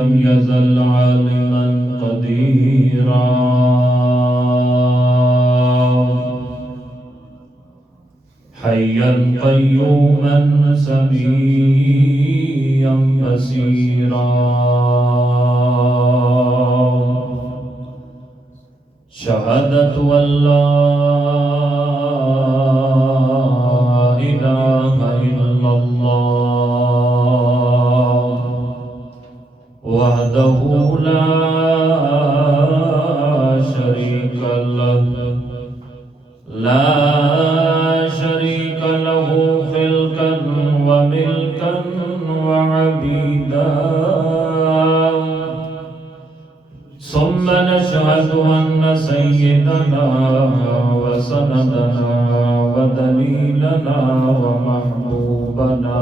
لم يزل عالما قديرا حيا قيوما سميعا بصيرا شهادة أن لا إله إلا الله وحده لا شريك له خلقا وملكا وعبيدا ثم نشهد أن سيدنا وسندنا ودليلنا ومحبوبنا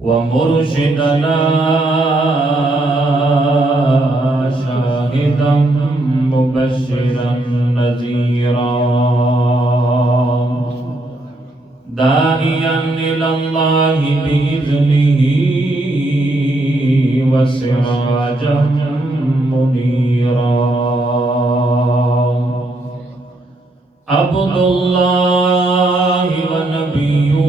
ومرشدنا شاهدا مبشرا نذيرا داعيا إلى الله بإذنه وسراجا منيرا عبد الله ونبيه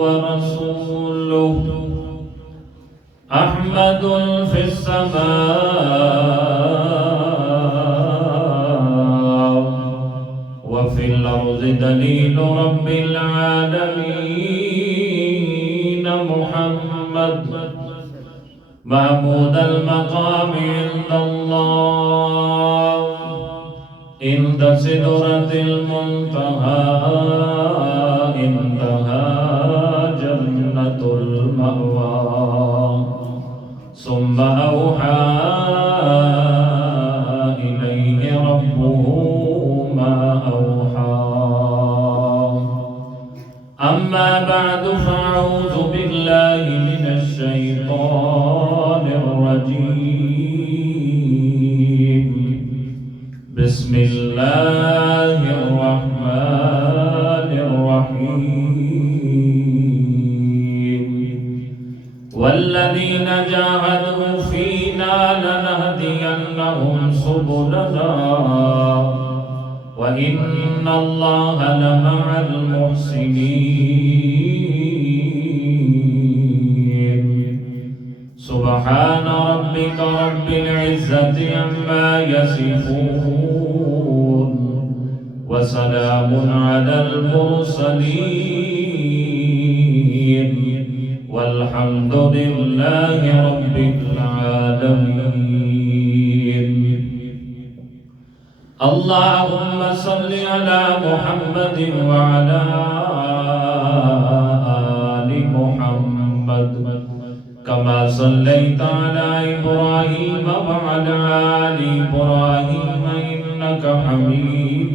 ورسوله أحمد في السماء وفي الأرض دليل رب العالمين محمد محمود المقام عند الله عند سدرة المنتهى انتهى جنة المأوى ثم أوحى إليه ربه ما أوحى أما بعد فأعوذ بالله من الشيطان الرجيم بسم الله الرحمن الرحيم والذين جاهدوا فينا لنهدينهم سبلنا وإن الله لمع المحسنين سبحان ربك رب العزة عما يصفون وسلام على المرسلين والحمد لله رب العالمين اللهم صل على محمد وعلى آل محمد كما صليت على إبراهيم وعلى آل إبراهيم إنك حميد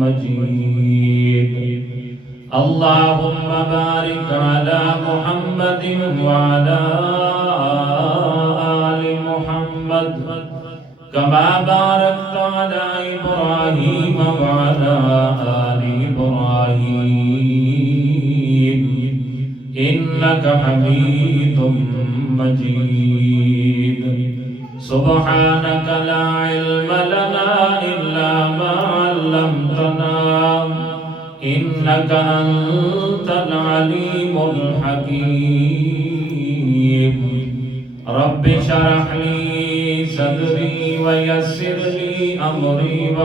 مجيد اللهم بارك على محمد وعلى آل محمد كما باركت على إبراهيم وعلى آل إبراهيم إنك حميد مجيد سبحانك لا علم لنا إلا ما علمتنا إنك أنت العليم الحكيم رب اشرح لي صدري ويسر لي أمري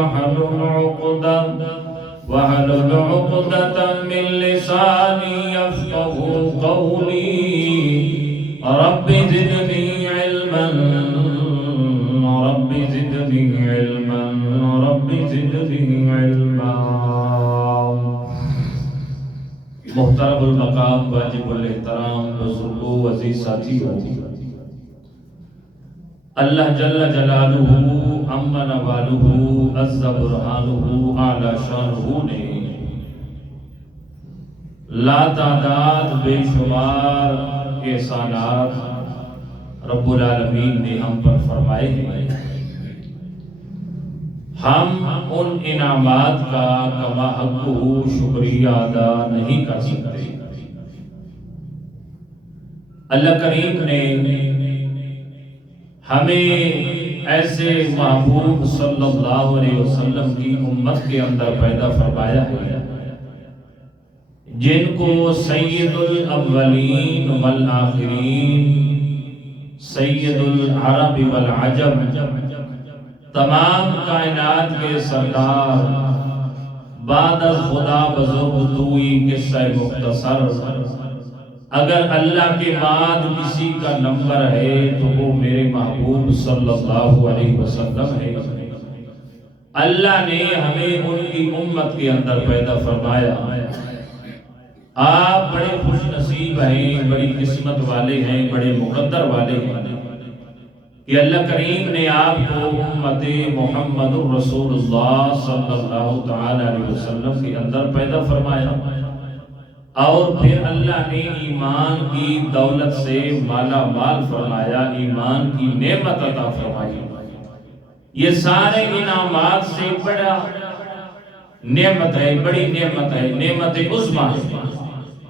واحلل عقدة من لساني يفقه قولي رب زدني علما رب زدني علما رب زدني علما محترم المقام واجب الاحترام بزرگو عزیز ساتھیو اللہ جل جلالہ عم نوالہ عز برہانہ اعلی شانہ نے لا تعداد بے شمار احسانات رب العالمین نے ہم پر فرمائے ہیں ہم ان انعامات کا کما حق شکریہ ادا نہیں کر سکتے اللہ کریم نے ہمیں ایسے محبوب صلی اللہ علیہ وسلم کی امت کے اندر پیدا فرمایا ہے جن کو سید الاولین والآخرین، سید العرب والعجم، تمام کائنات کے سردار، بعد از خدا بزرگ توئی قصہ مختصر، اگر اللہ کے بعد کسی کا نمبر ہے تو وہ میرے محبوب صلی اللہ علیہ وسلم ہے۔ اللہ نے ہمیں ان کی امت کے اندر پیدا فرمایا۔ آپ بڑے خوش نصیب ہیں، بڑی قسمت والے ہیں، بڑے مقدر والے ہیں کہ اللہ کریم نے آپ کو امت محمد رسول اللہ صلی اللہ تعالی علیہ وسلم کے اندر پیدا فرمایا، اور پھر اللہ نے ایمان کی دولت سے مالا مال فرمایا، ایمان کی نعمت عطا فرمائی۔ یہ سارے انعامات سے بڑا نعمت ہے، بڑی نعمت ہے، نعمت عظمیٰ ہے۔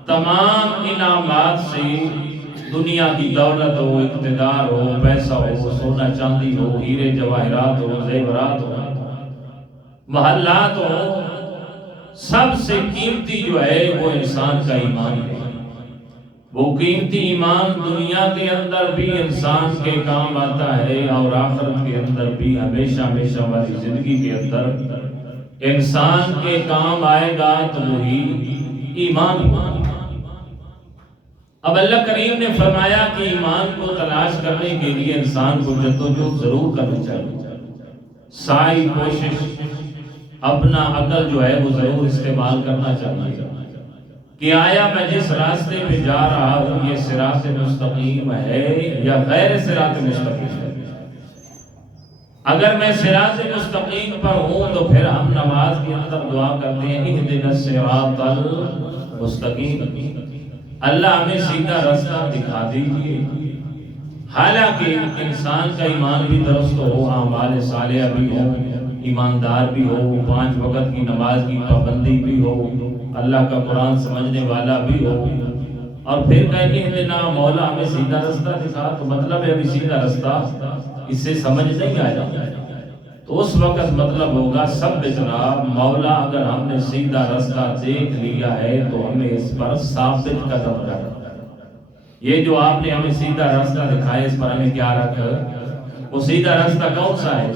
تمام انعامات سے دنیا کی دولت ہو، اقتدار ہو، پیسہ ہو، سونا چاندی ہو، ہیرے جواہرات ہو، زیورات ہو، محلات ہو، سب سے قیمتی جو ہے وہ انسان کا ایمان ہے۔ وہ قیمتی ایمان دنیا کے اندر بھی انسان کے کام آتا ہے، اور آخرت کے اندر بھی ہمیشہ ہمیشہ والی زندگی کے اندر انسان کے کام آئے گا تو وہی ایمان ہے۔ اب اللہ کریم نے فرمایا کہ ایمان کو تلاش کرنے کے لیے انسان کو جدوجہد ضرور کرنی چاہیے، سعی، کوشش، اپنا عقل جو ہے وہ ضرور استعمال کرنا چاہیے کہ آیا میں جس راستے پہ جا رہا ہوں یہ صراط مستقیم ہے یا غیر صراط مستقیم ہے۔ اگر میں صراط مستقیم پر ہوں تو پھر ہم نماز کے اندر دعا کرتے ہیں اہدنا الصراط المستقیم، اللہ ہمیں سیدھا راستہ دکھا دیجئے۔ حالانکہ انسان کا ایمان بھی درست ہو، اعمال صالحہ بھی ہو، ایماندار بھی ہو، 5 وقت کی نماز کی پابندی بھی ہو، اللہ کا قرآن سمجھنے والا بھی ہو، اور پھر کہیں اہدنا مولا ہمیں سیدھا راستہ دکھا، تو مطلب ہے ابھی سیدھا راستہ اس سے سمجھ نہیں آیا، تو اس وقت مطلب ہوگا سب جناب مولا اگر ہم نے سیدھا راستہ دیکھ لیا ہے تو ہمیں اس پر ثابت قدم رکھنا۔ یہ جو آپ نے ہمیں سیدھا راستہ دکھایا اس پر ہمیں کیا رکھا؟ وہ سیدھا راستہ کون سا ہے؟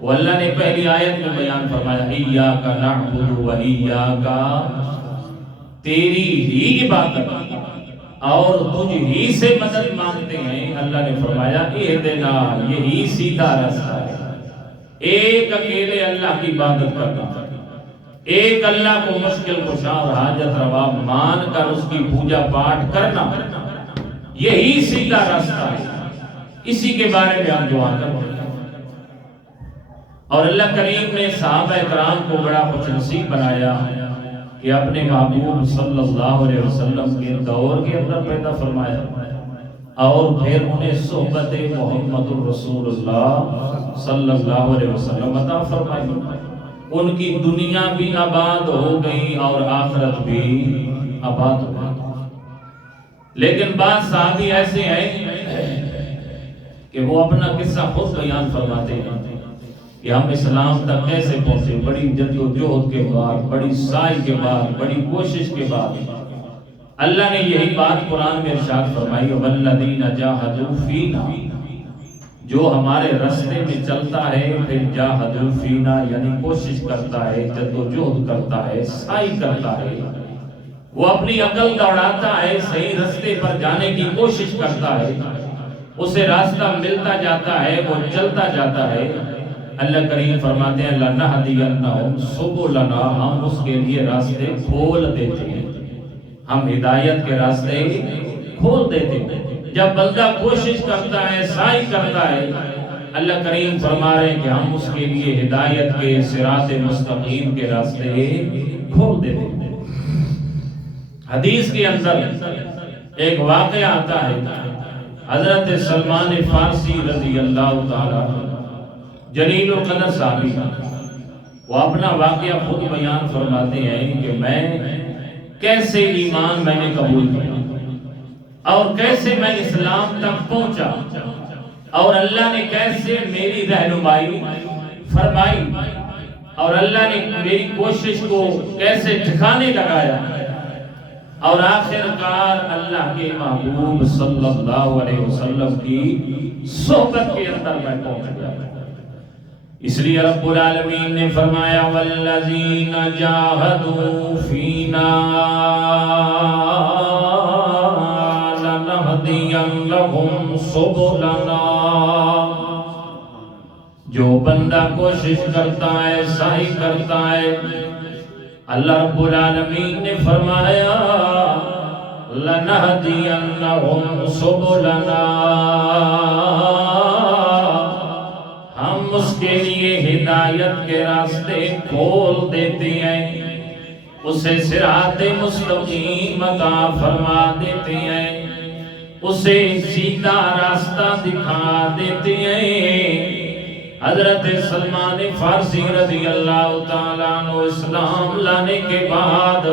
وہ اللہ نے پہلی آیت میں بیان فرمایا ایاک نعبد و ایاک، تیری ہی عبادت اور تجھ ہی سے مدد مانگتے ہیں۔ اللہ نے فرمایا اہدنا، یہی سیدھا راستہ ہے، ایک اکیلے اللہ کی عبادت کرنا، ایک اللہ کو مشکل کشا اور حاجت روا مان کر اس کی پوجا پاٹ کرنا، یہی سیدھا راستہ ہے۔ اسی کے بارے میں ہم دعا کرتے ہیں، اور اللہ کریم نے صحابہ کرام کو بڑا خوش نصیب بنایا کہ اپنے محبوب صلی اللہ علیہ وسلم کے دور کے اندر پیدا فرمایا، اور پھر انہیں صحبت محمد الرسول اللہ صلی اللہ علیہ وسلم عطا فرمائی۔ ان کی دنیا بھی آباد ہو گئی اور آخرت بھی آباد ہو گئی۔ لیکن بعض صحابی ایسے ہیں کہ وہ اپنا قصہ خود بیان فرماتے ہیں کہ ہم اسلام تک کیسے پہنچے، بڑی جد و جہد کے بعد، بڑی سعی کے بعد، بڑی کوشش کے بعد۔ اللہ نے یہی بات قرآن میں ارشاد فرمائی والذین جاہدوا فینا، جو ہمارے راستے میں چلتا ہے پھر جاہدوا فینا یعنی کوشش کرتا ہے، جد و جہد کرتا ہے، سعی کرتا ہے، وہ اپنی عقل دوڑاتا ہے، صحیح راستے پر جانے کی کوشش کرتا ہے، اسے راستہ ملتا جاتا ہے، وہ چلتا جاتا ہے۔ اللہ کریم فرماتے ہیں لَنَهْدِيَنَّهُمْ سُبُلَنَا، ہم اس کے لیے راستے کھول دیتے ہیں، ہم ہدایت کے راستے کھول دیتے ہیں۔ جب بندہ کوشش کرتا ہے، سعی کرتا ہے، اللہ کریم فرما رہے ہیں کہ ہم اس کے لیے ہدایت کے صراط مستقیم کے راستے کھول دیتے ہیں۔ حدیث کے اندر ایک واقعہ آتا ہے، حضرت سلمان فارسی رضی اللہ تعالیٰ جلیل القدر صحابی، وہ اپنا واقعہ خود بیان فرماتے ہیں کہ میں کیسے ایمان میں نے قبول کیا۔ اور کیسے میں اسلام تک پہنچا اور اللہ نے کیسے میری رہنمائی فرمائی اور اللہ نے میری کوشش کو کیسے ٹھکانے لگایا اور آخر کار اللہ کے محبوب صلی اللہ علیہ وسلم کی صحبت کے اندر میں پہنچ گیا۔ اس لیے رب العالمین نے فرمایا والذین جاہدوا فینا لنہدینہم سبلنا، جو بندہ کوشش کرتا ہے سعی کرتا ہے، اللہ رب العالمین نے فرمایا لنہدینہم سبلنا، ہم اس کے لیے ہدایت کے راستے کھول دیتے ہیں، اسے صراط مستقیم عطا فرما دیتے ہیں، اسے سیدھا راستہ دکھا دیتے ہیں۔ حضرت سلمان فارسی رضی اللہ تعالیٰ عنہ اسلام لانے کے بعد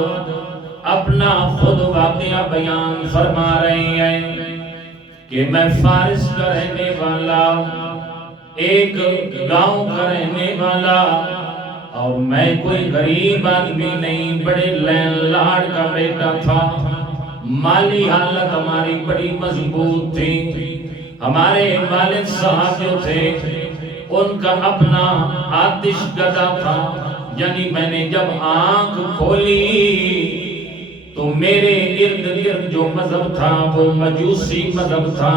اپنا خود واقعہ بیان فرما رہے ہیں کہ میں فارس کا رہنے والا، ایک گاؤں کا رہنے والا، اور میں کوئی غریب آدمی نہیں، بڑے لین لاڈ کا بیٹا تھا، مالی حالت ہماری بڑی مضبوط تھی، ہمارے والد صاحب جو تھے ان کا اپنا آتش گدا تھا، یعنی میں نے جب آنکھ کھولی تو میرے ارد گرد جو مذہب تھا وہ مجوسی مذہب تھا،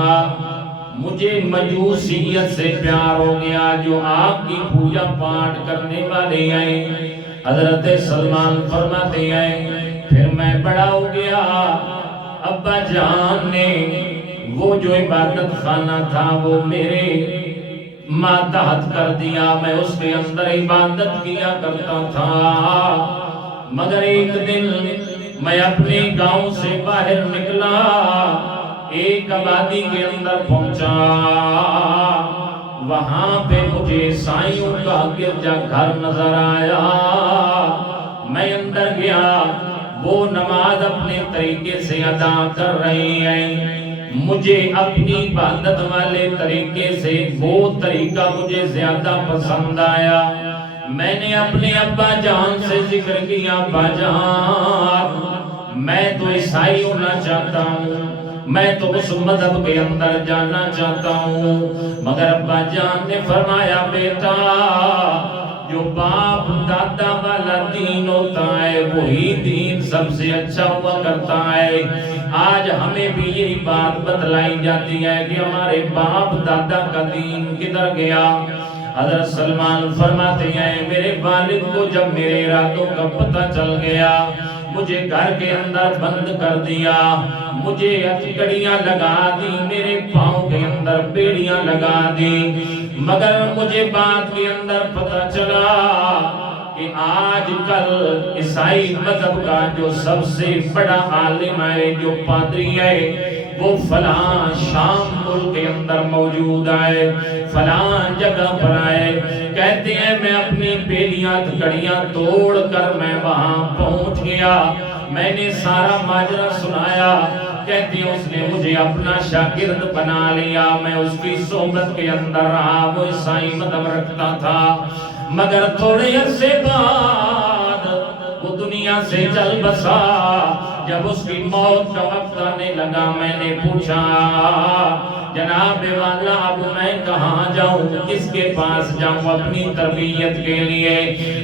مجھے مجوسیت سے پیار ہو گیا، جو آگ کی پوجا پاٹ کرنے والے ہیں۔ حضرت سلمان فرماتے ہیں پھر میں بڑا ہو گیا، ابا جان نے وہ جو عبادت خانہ تھا وہ میرے ماتحت کر دیا، میں اس کے اندر عبادت کیا کرتا تھا، مگر ایک دن میں اپنے گاؤں سے باہر نکلا، ایک آبادی کے اندر پہنچا، وہاں پہ مجھے عیسائیوں کا گرجا گھر نظر آیا، میں اندر گیا، وہ نماز اپنے طریقے سے ادا کر رہے ہیں، مجھے اپنی عبادت والے طریقے سے وہ طریقہ مجھے زیادہ پسند آیا، میں نے اپنے ابا جان سے ذکر کیا، ابا جان میں تو عیسائی ہونا چاہتا ہوں، میں تو اس مذہب کے اندر جانا چاہتا ہوں، مگر ابا جان نے فرمایا بیٹا جو باپ دادا والا دین ہوتا ہے وہی دین سب سے اچھا ہوا کرتا ہے۔ آج ہمیں بھی یہی بات بتلائی جاتی ہے کہ ہمارے باپ دادا کا دین کدھر گیا۔ حضرت سلمان فرماتے ہیں میرے والد کو جب میرے ارادوں کا پتہ چل گیا، مجھے گھر کے اندر بند کر دیا، مجھے ہتھکڑیاں لگا دی، میرے پاؤں کے اندر بیڑیاں لگا دی، مگر مجھے بات کے اندر پتہ چلا کہ آج کل عیسائی مذہب کا جو سب سے بڑا عالم ہے، جو پادری ہے، وہ فلاں شام ملک کے اندر موجود ہے، فلاں جگہ پر ہے، کہتے ہیں میں اپنی بیڑیاں ہتھکڑیاں توڑ کر میں وہاں پہنچ گیا، میں نے سارا ماجرا سنایا، کہتے ہیں اس نے مجھے اپنا شاگرد بنا لیا، میں اس کی صحبت کے اندر رہا، وہ عیسائی مذہب رکھتا تھا، مگر تھوڑے عرصے بعد وہ دنیا سے چل بسا، جب اس کی موت کا وقت آنے لگا میں نے پوچھا جناب والا اب میں کہاں جاؤں، کس کے پاس جاؤں اپنی تربیت کے لیے؟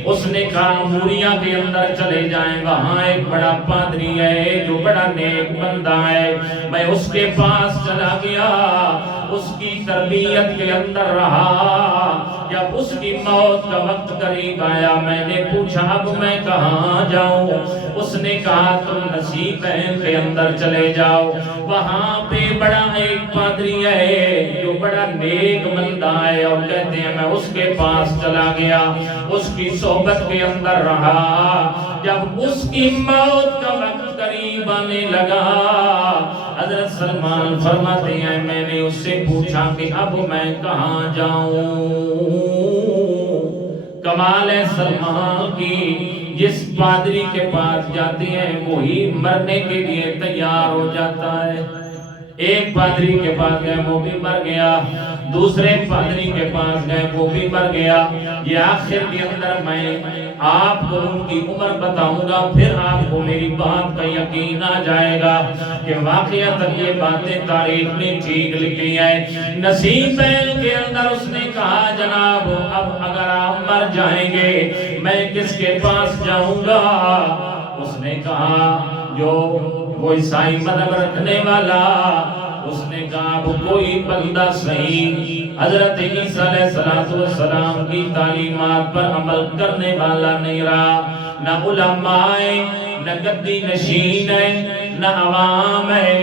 اس نے کہا موریا کے اندر چلے جائیں، وہاں ایک بڑا پادری ہے جو بڑا نیک بندہ ہے، میں اس کے پاس چلا گیا، اس کی تربیت کے اندر رہا، جب اس کی موت کا وقت قریب آیا میں نے پوچھا اب میں کہاں جاؤں؟ اس نے کہا تم نصیب بہن کے اندر چلے جاؤ، وہاں پہ بڑا ایک پادری ہے جو بڑا نیک بندہ ہے، اور کہتے ہیں میں اس کے پاس چلا گیا، اس کی صحبت کے اندر رہا، جب اس کی موت کا وقت قریب آنے لگا حضرت سلمان فرماتے ہیں میں نے اس سے پوچھا کہ اب میں کہاں جاؤں؟ کمال ہے سلمان کی، جس پادری کے پاس جاتے ہیں وہی مرنے کے لیے تیار ہو جاتا ہے۔ ایک پادری کے پاس گئے وہ بھی مر گیا، دوسرے پادری کے پاس گئے وہ بھی مر گیا۔ یہ آخر کے اندر میں آپ کو ان کی عمر بتاؤں گا، پھر آپ کو میری بات کا یقین آ جائے گا کہ واقعتاً یہ باتیں تاریخ نے ٹھیک لکھی ہیں۔ نصیبین کے اندر اس نے کہا جناب اب اگر آپ مر جائیں گے میں کس کے پاس جاؤں گا؟ اس نے کہا جو وہ عیسائی مذہب رکھنے والا، اس نے کہا اب کوئی بندہ صحیح حضرت عیسیٰ علیہ السلام کی تعلیمات پر عمل کرنے والا نہیں رہا، نہ علماء ہے، نہ گدی نشین ہے، نہ عوام ہے۔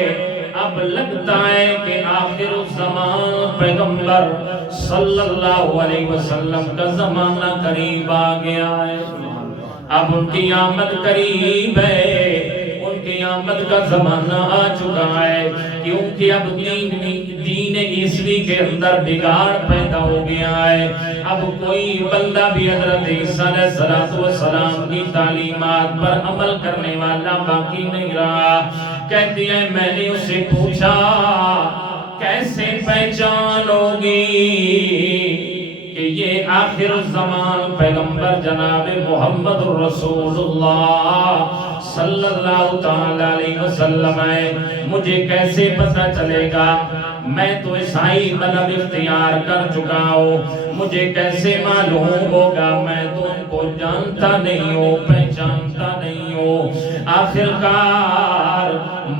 اب لگتا ہے کہ آخر الزمان پیغمبر صلی اللہ علیہ وسلم کا زمانہ قریب آ گیا ہے، اب ان کی آمد قریب ہے، ان کی آمد کا زمانہ آ چکا ہے، کیونکہ اب دین عیسوی کے اندر بگاڑ پیدا ہو گیا ہے۔ اب کوئی بندہ بھی حضرت عیسیٰ علیہ السلام کی تعلیمات پر عمل کرنے والا باقی نہیں رہا۔ کہتی ہے میں نے اسے پوچھا کیسے پہچان ہوگی کہ یہ آخر الزمان پیغمبر جناب محمد رسول اللہ صلی اللہ تعالی علیہ وسلم ہے، مجھے کیسے پتہ چلے گا؟ میں تو عیسائی مذہب اختیار کر چکا ہوں، مجھے کیسے معلوم ہوگا؟ میں تو ان کو جانتا نہیں ہوں، پہچانتا نہیں ہوں۔ آخرکار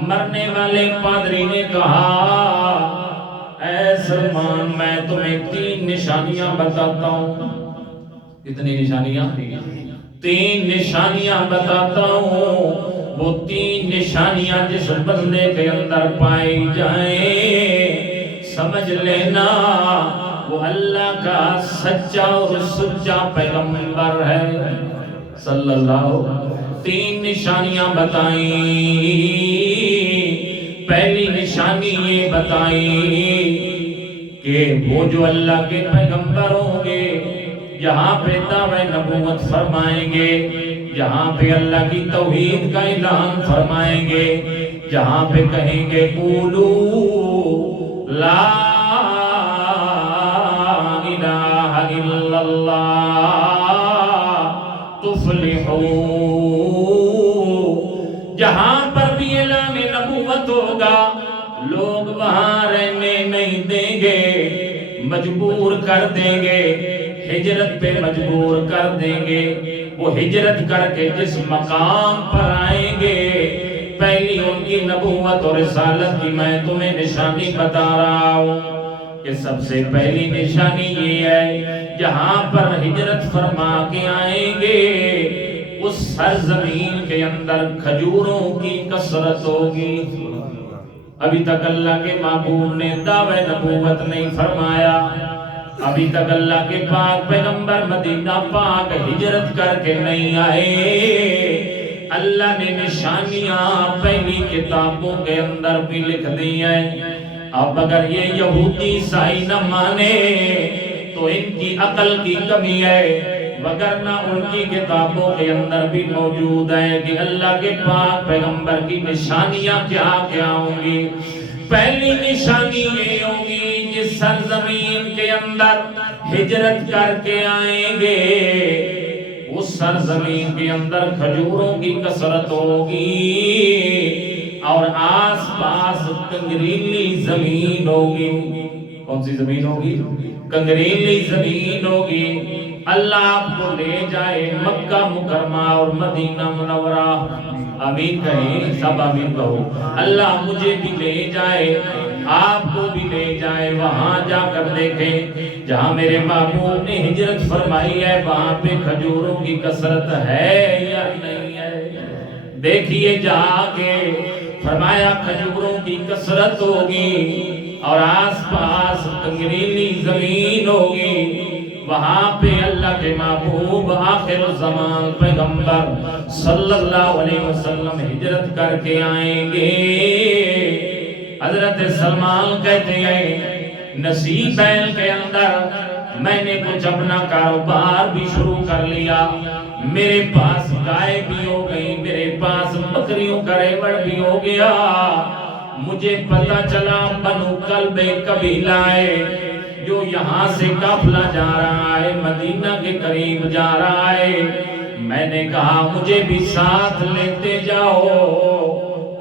مرنے والے پادری نے کہا اے سلمان میں تمہیں 3 نشانیاں بتاتا ہوں۔ کتنی نشانیاں؟ 3 نشانیاں بتاتا ہوں، وہ 3 نشانیاں جس بندے کے اندر پائی جائیں سمجھ لینا وہ اللہ کا سچا اور سچا پیغمبر ہے صلی اللہ علیہ وسلم۔ 3 نشانیاں بتائیں۔ پہلی نشانی یہ بتائی کہ وہ جو اللہ کے پیغمبر ہوں گے جہاں پہ دعوی نبوت فرمائیں گے، جہاں پہ اللہ کی توحید کا اعلان فرمائیں گے، جہاں پہ کہیں گے قولو لا الہ الا اللہ تفلحو، جہاں پر بھی اعلان نبوت ہوگا لوگ وہاں رہنے نہیں دیں گے، مجبور کر دیں گے، ہجرت پہ مجبور کر دیں گے۔ وہ ہجرت کر کے جس مقام پر آئیں گے پہلی ان کی نبوت اور رسالت کی میں تمہیں نشانی بتا رہا ہوں کہ سب سے پہلی نشانی یہ ہے جہاں پر ہجرت فرما کے آئیں گے اس سرزمین کے اندر کھجوروں کی کثرت ہوگی۔ ابھی تک اللہ کے محبوب نے دعوی نبوت نہیں فرمایا، ابھی تک اللہ کے پاک پیغمبر مدینہ پاک ہجرت کر کے نہیں آئے، اللہ نے نشانیاں پہلی کتابوں کے اندر بھی لکھ دی ہیں۔ اب اگر یہ یہودی عیسائی نہ مانے تو ان کی عقل کی کمی ہے، وگرنہ ان کی کتابوں کے اندر بھی موجود ہے کہ اللہ کے پاک پیغمبر کی نشانیاں کیا کیا ہوں گی۔ پہلی نشانی یہ ہوگی جس سرزمین کے اندر ہجرت کر کے آئیں گے اس سرزمین کے اندر کھجوروں کی کثرت ہوگی اور آس پاس کنگریلی زمین ہوگی۔ کون سی زمین ہوگی؟ کنگریلی زمین ہوگی۔ اللہ آپ کو لے جائے مکہ مکرمہ اور مدینہ منورہ، آمین کہیں، سب آمین کہو۔ اللہ مجھے بھی لے جائے، آپ کو بھی لے جائے، وہاں جا کر دیکھیں جہاں میرے محبوب نے ہجرت فرمائی ہے وہاں پہ کھجوروں کی کثرت ہے یا نہیں ہے۔ دیکھیے جا کے فرمایا کھجوروں کی کثرت ہوگی اور آس پاس کنگریلی زمین ہوگی، وہاں پہ اللہ کے محبوب آخر الزمان پیغمبر صلی اللہ علیہ وسلم ہجرت کر کے آئیں گے۔ حضرت سلمان کہتے ہیں نصیبین کے اندر میں نے کچھ اپنا کاروبار بھی شروع کر لیا، میرے پاس گائے بھی ہو گئی، میرے پاس بکریوں کا ریوڑ بھی ہو گیا، مجھے پتا چلا بنو کلب قبیلہ ہے جو یہاں سے قافلہ جا رہا ہے، مدینہ کے قریب جا رہا ہے۔ میں نے کہا مجھے بھی ساتھ لیتے جاؤ۔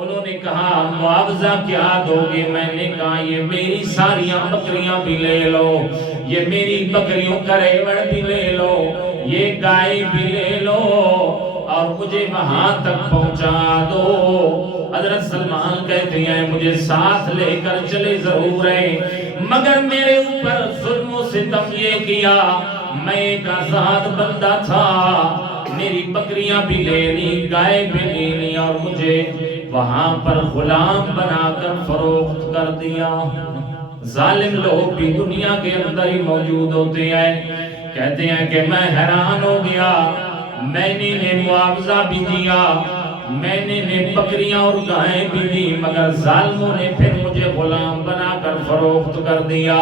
انہوں نے کہا معاوضہ کیا دو گے؟ میں نے کہا یہ میری ساریاں بکریاں بھی لے لو، یہ میری بکریوں کا ریوڑ بھی لے لو، یہ گائے بھی لے لو، اور مجھے وہاں تک پہنچا دو۔ حضرت سلمان کہتے ہیں مجھے ساتھ لے کر چلے ضرور ہیں، مگر میرے اوپر ظلم و ستم یہ کیا، میں ایک آزاد بندہ تھا، میری بکریاں بھی لے لی، گائے بھی لے لی، اور مجھے وہاں پر غلام بنا کر فروخت کر دیا۔ ظالم لوگ بھی دنیا کے اندر ہی موجود ہوتے ہیں۔ کہتے ہیں کہ میں حیران ہو گیا، میں نے معاوضہ بھی دیا، میں نے بکریاں اور گائیں بھی دی، مگر ظالموں نے پھر مجھے غلام بنا کر فروخت کر دیا۔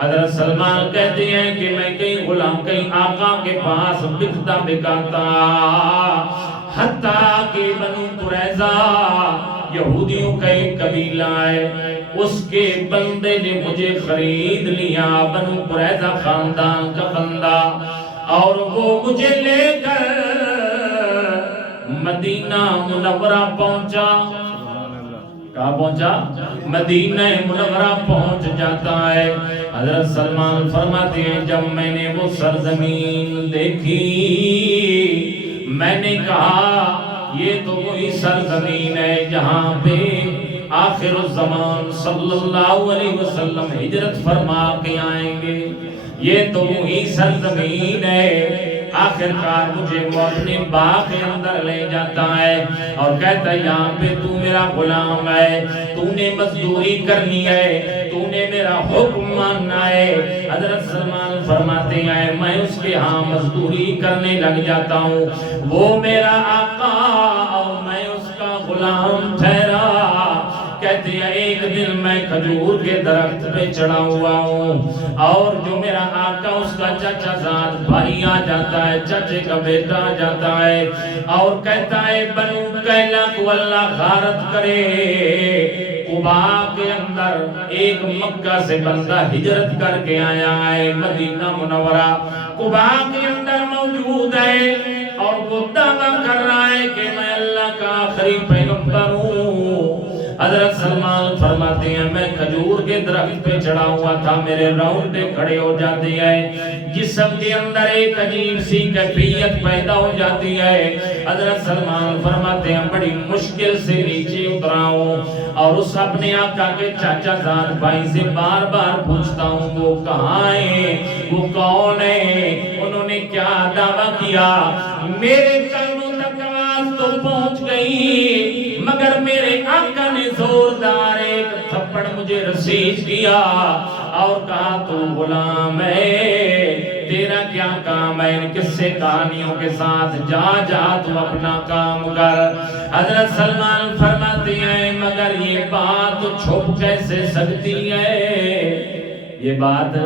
حضرت سلمان کہتے ہیں کہ میں کئی غلام کئی آقا کے پاس بکتا بکاتا، حتیٰ کہ بنو قریظہ یہودیوں کا ایک قبیلہ ہے، اس کے بندے نے مجھے خرید لیا، بنو قریظہ خاندان کا بندہ، اور وہ مجھے لے کر مدینہ منورہ پہنچا۔ کہاں پہنچا؟ مدینہ منورہ پہنچ جاتا ہے۔ حضرت سلمان فرماتے ہیں جب میں نے وہ سرزمین دیکھی، میں نے کہا یہ تو وہی سرزمین ہے جہاں پہ آخر الزمان صلی اللہ علیہ وسلم ہجرت فرما کے آئیں گے، یہ تو وہی سرزمین ہے۔ آخرکار مجھے وہ اپنے باغ کے اندر لے جاتا ہے اور کہتا ہے یہاں پہ تو میرا غلام ہے، تو نے مزدوری کرنی ہے، تو نے میرا حکم ماننا ہے۔ حضرت سلمان فرماتے ہیں میں اس کے ہاں مزدوری کرنے لگ جاتا ہوں، وہ میرا آقا اور میں اس کا غلام ٹھہرا۔ کہتے ہیں ایک دن میں کھجور کے درخت پہ چڑھا ہوا ہوں، اور جو میرا آقا اس کا چچا زاد بھائی آ جاتا ہے، چچے کا بیٹا آ جاتا ہے، اور کہتا ہے بنو کیلا کو اللہ غارت کرے۔ قبا کے اندر ایک مکہ سے بندہ ہجرت کر کے آیا ہے، مدینہ منورہ قبا کے اندر موجود ہے، اور وہ دعویٰ کر رہا ہے کہ میں اللہ کا آخری پیغمبر ہوں۔ حضرت سلمان فرماتے ہیں میں کھجور کے درخت پہ چڑھا ہوا تھا، میرے رونگٹے کھڑے ہو جاتے ہیں، جسم کے اندر ایک عجیب سی کیفیت پیدا ہو جاتی ہے۔ حضرت سلمان فرماتے ہیں بڑی مشکل سے نیچے اترا ہوں، اور اس اپنے آقا کے چاچا زاد بھائی سے بار بار پوچھتا ہوں وہ کہاں ہے، وہ کون ہے، انہوں نے کیا دعویٰ کیا۔ میرے کانوں تک آواز تو پہنچ گئی، مگر میرے آقا نے زوردار ایک تھپڑ مجھے رسیج کیا اور کہا تو غلام ہے، تیرا کیا کام ہے، ان قصے کہانیوں کے ساتھ جا تو اپنا کام کر۔ حضرت سلمان فرماتے ہیں مگر یہ بات چھپ کیسے سکتی ہے، یہ بات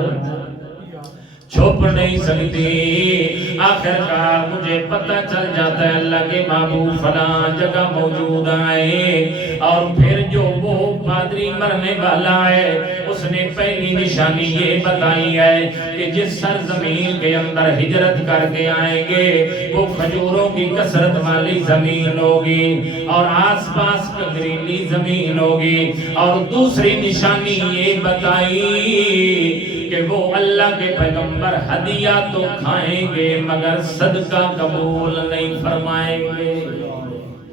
چھپ نہیں سکتی۔ آخرکار مجھے پتہ چل جاتا ہے اللہ کے محبوب فلاں جگہ موجود آئے، اور پھر جو وہ پادری مرنے والا ہے اس نے پہلی نشانی یہ بتائی ہے کہ جس سرزمین کے اندر ہجرت کر کے آئیں گے وہ کھجوروں کی کثرت والی زمین ہوگی اور آس پاس پتھریلی زمین ہوگی، اور دوسری نشانی یہ بتائی کہ وہ اللہ کے پیغمبر ہدیہ تو کھائیں گے مگر صدقہ قبول نہیں فرمائیں گے۔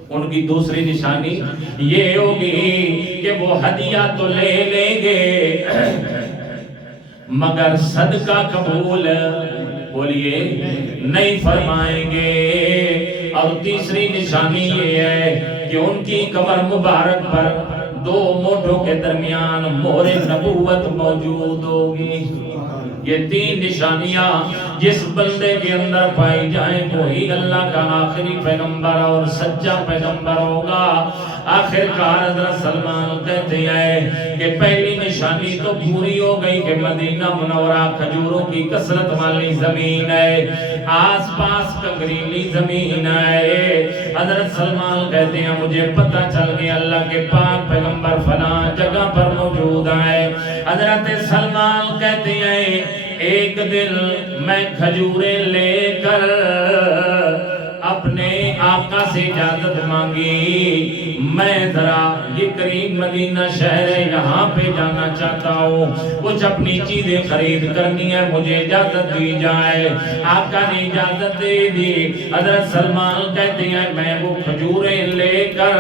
ان کی دوسری نشانی یہ ہوگی کہ وہ ہدیہ تو لے لیں گے مگر صدقہ قبول بولیے نہیں فرمائیں گے۔ اور تیسری نشانی یہ ہے کہ ان کی کمر مبارک پر دو مونڈوں کے درمیان مہر نبوت موجود ہوگی۔ یہ تین نشانیاں جس بندے کے اندر پائی جائیں وہی اللہ کا آخری پیغمبر اور سچا پیغمبر ہوگا۔ آخر کار حضرت سلمان کہتے ہیں کہ پہلی نشانی تو پوری ہو گئی کہ مدینہ منورہ کھجوروں کی کثرت والی زمین ہے، آس پاس کنکریلی زمین ہے۔ حضرت سلمان کہتے ہیں مجھے پتہ چل گیا اللہ کے پاک پیغمبر فلاں جگہ پر موجود ہے۔ حضرت سلمان کہتے ہیں ایک دن میں کھجوریں لے کر اپنے آقا سے اجازت مانگی، میں ذرا یہ قریب مدینہ شہر ہے یہاں پہ جانا چاہتا ہوں، کچھ اپنی چیزیں خرید کرنی ہے، مجھے اجازت دی جائے۔ آقا نے اجازت دے دی۔ حضرت سلمان کہتے ہیں میں وہ کھجوریں لے کر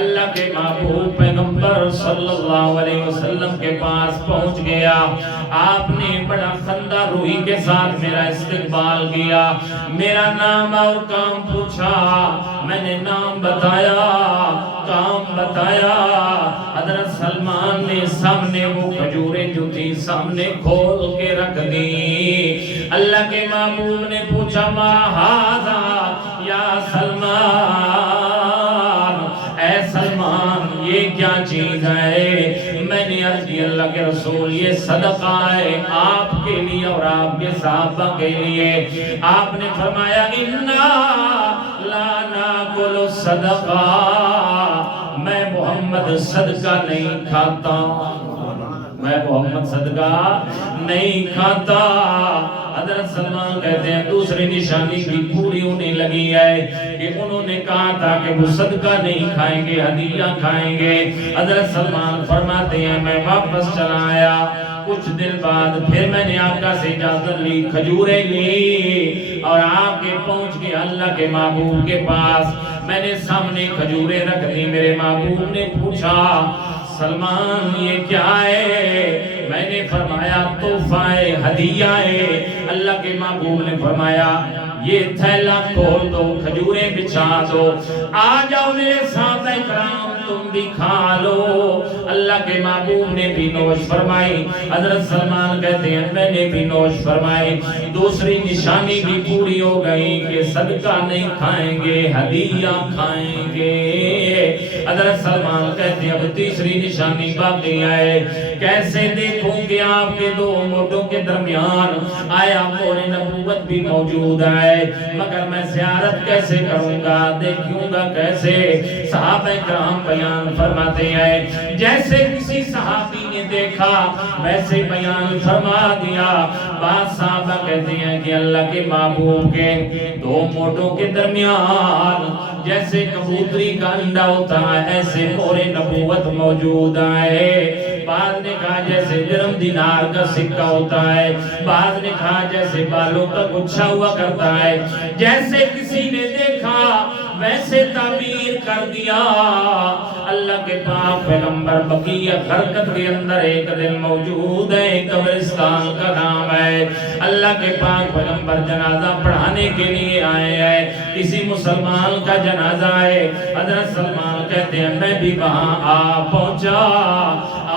اللہ کے محبوب پیغمبر صلی اللہ علیہ وسلم کے پاس پہنچ گیا۔ آپ نے بڑا خندہ روحی کے ساتھ میرا استقبال کیا، میرا نام اور کام پوچھا، میں نے نام بتایا، کام بتایا۔ حضرت سلمان نے سامنے وہ کھجوریں جو تھی سامنے کھول کے رکھ دی۔ اللہ کے محبوب نے پوچھا ما ھذا یا سلمان، اے سلمان یہ کیا چیز ہے؟ میں نے عرض کی اللہ کے رسول یہ صدقہ ہے آپ کے لیے اور آپ کے صحابہ کے لیے۔ آپ نے فرمایا انا لا ناکل صدقہ، میں محمد صدقہ نہیں کھاتا، میں محمد صدقہ نہیں کھاتا۔ حضرت سلمان کہتے ہیں دوسری نشانی بھی پوری ہونے لگی ہے کہ انہوں نے کہا تھا کہ وہ صدقہ نہیں کھائیں گے، ہدیہ کھائیں گے۔ حضرت سلمان فرماتے ہیں میں واپس چلا آیا، کچھ دن بعد پھر میں نے آقا سے اجازت لی، کھجوریں لی اور آ کے پہنچ گیا اللہ کے محبوب کے پاس۔ میں نے سامنے کھجوریں رکھ دی، میرے محبوب نے پوچھا سلمان یہ کیا ہے؟ میں نے فرمایا تحفہ ہے، ہدیہ ہے۔ اللہ کے محبوب نے فرمایا یہ تھیلا کھول دو، کھجوریں بچھا دو، آ جاؤ میرے ساتھ اکرام تم بھی کھا لو۔ اللہ کے محبوب نے بھی نوش فرمائی۔ حضرت سلمان کہتے ہیں میں نے بھی نوش فرمائی۔ دوسری نشانی بھی پوری ہو گئی کہ صدقہ نہیں کھائیں گے، ہدیہ کھائیں گے۔ حضرت سلمان کہتے ہیں اب تیسری نشانی باقی ہے، کیسے دیکھوں کہ آپ کے دو مونڈوں کے درمیان آیا مور نبوت بھی موجود ہے، مگر میں زیارت کیسے کروں گا، دیکھوں گا کیسے؟ صحابہ کرام بیان فرماتے ہیں جیسے کسی صحابی نے دیکھا ویسے بیان فرما دیا۔ بعض صحابہ کہتے ہیں کہ اللہ کے محبوب کے دو مونڈوں کے درمیان جیسے کبوتری کا انڈا ہوتا ہے ایسے مور نبوت موجود ہے۔ بعض نے کہا جیسے درم دینار کا سکہ ہوتا ہے، بعض نے کہا جیسے بالوں کا گچھا ہوا کرتا ہے۔ جیسے کسی نے دیکھا ویسے تعبیر کر دیا۔ اللہ کے پاک پیغمبر بقیہ غرقد کے اندر ایک دن موجود ہے، قبرستان کا نام ہے۔ اللہ کے پاک پیغمبر جنازہ پڑھانے کے لیے آئے ہیں، کسی مسلمان کا جنازہ ہے۔ حضرت سلمان کہتے ہیں میں بھی وہاں آ پہنچا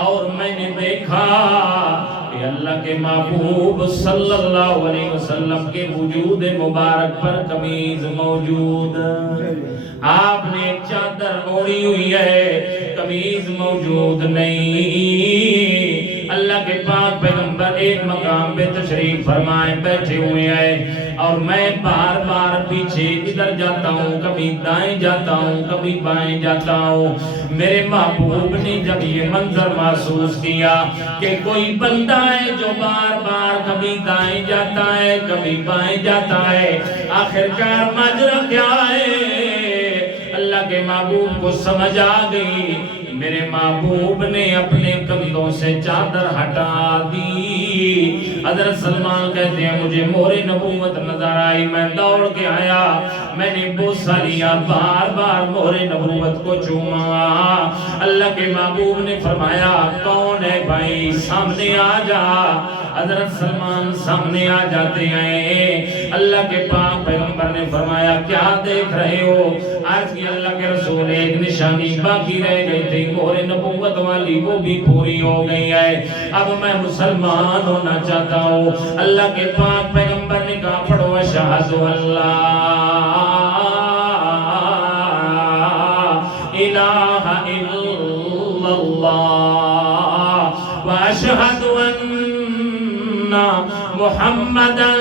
اور میں نے دیکھا کہ اللہ کے محبوب صلی اللہ علیہ وسلم کے وجود مبارک پر قمیض موجود، آپ نے چادر اوڑھی ہوئی ہے، قمیض موجود نہیں۔ اللہ کے پاک پیغمبر ایک مقام پہ تشریف فرمائے بیٹھے ہوئے ہیں اور میں بار بار پیچھے ادھر جاتا ہوں، کبھی دائیں جاتا ہوں، کبھی بائیں جاتا ہوں۔ میرے محبوب نے جب یہ منظر محسوس کیا کہ کوئی بندہ ہے جو بار بار کبھی دائیں جاتا ہے کبھی بائیں جاتا ہے، آخر کار ماجرا کیا ہے؟ اللہ کے محبوب کو سمجھ آ گئی۔ میرے محبوب نے اپنے کندھوں سے چادر ہٹا دی۔ حضرت سلمان کہتے ہیں مجھے مور نبوت نظر آئی، میں دوڑ کے آیا، میں نے بوسہ لیا، بار بار مور نبوت کو چوما۔ اللہ کے محبوب نے فرمایا کون ہے بھائی، سامنے آ جا۔ حضرت سلمان سامنے آ جاتے ہیں۔ اللہ کے پاک پیغمبر نے فرمایا کیا دیکھ رہے ہو؟ آج کی اللہ کے رسول ایک نشانی باقی رہ گئی تھی مور نبوت والی، وہ بھی پوری ہو گئی ہے، اب میں مسلمان ہونا چاہتا ہوں۔ اللہ کے پاک پیغمبر نے کہا پڑھو اشہد اللہ الہ واشهد ان محمدا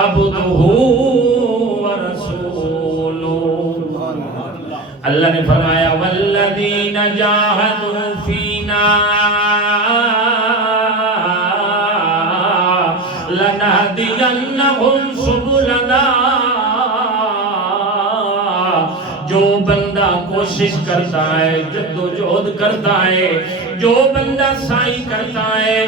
عبدہ ورسولہ۔ اللہ نے فرمایا والذین جاہدوا فینا لنہدینہم سبلنا۔ جو بندہ کوشش کرتا ہے، جدوجہد کرتا ہے، جو بندہ سعی کرتا ہے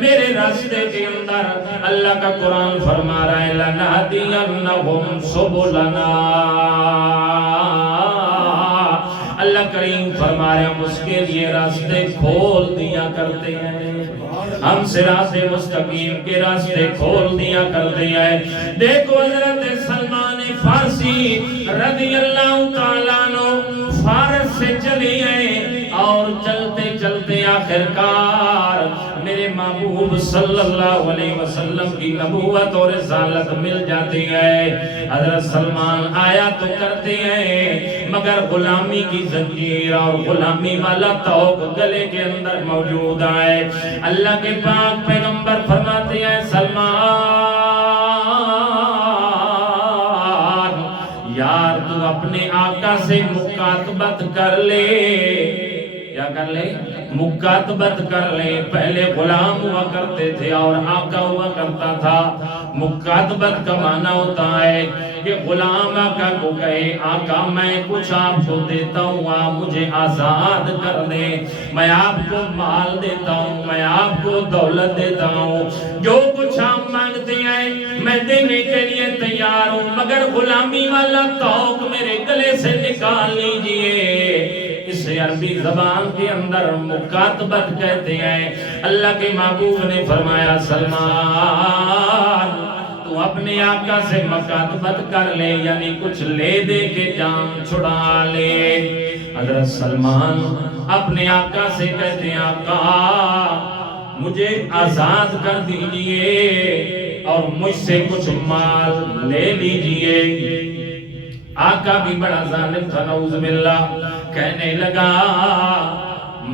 میرے راستے کے اندر، اللہ کا قرآن فرما رہا ہے لنہدینہم سبلنا۔ اللہ کریم فرما رہے ہیں ہم اس کے لیے راستے کھول دیا کرتے ہیں، ہم صراط مستقیم کے راستے کھول دیا کرتے ہیں۔ دیکھو حضرت سلمان فارسی رضی اللہ تعالیٰ عنہ فارس سے چلے گئے اور چلتے چلتے آخرکار میرے محبوب صلی اللہ علیہ وسلم کی نبوت اور رسالت مل جاتی ہے۔ حضرت سلمان آیا تو کرتے ہیں مگر غلامی کی زنجیر اور غلامی والا توق گلے کے اندر موجود ہے۔ اللہ کے پاک پیغمبر فرماتے ہیں سلمان یار تو اپنے آقا سے مکاتبت کر لے۔ کیا کر لے؟ مکاتبت کر لے۔ پہلے غلام ہوا کرتے تھے اور آقا ہوا کرتا تھا۔ مکاتبت کا معنی ہوتا ہے کہ غلام آقا کو کہے آقا میں کچھ آپ کو دیتا ہوں، آپ مجھے آزاد کر دیں، میں آپ کو مال دیتا ہوں، میں آپ کو دولت دیتا ہوں، جو کچھ آپ مانگتے ہیں میں دینے کے لیے تیار ہوں، مگر غلامی والا توق میرے گلے سے نکال لیجئے۔ اسے عربی زبان کے اندر مکاتبت کہتے ہیں۔ اللہ کے محبوب نے فرمایا سلمان تو اپنے آقا سے مکاتبت کر لے، یعنی کچھ لے دے کے جان چھڑا لے۔ حضرت سلمان اپنے آقا سے کہتے ہیں آقا مجھے آزاد کر دیجئے اور مجھ سے کچھ مال لے لیجئے۔ آقا بھی بڑا ظالم تھا نعوذ باللہ، کہنے لگا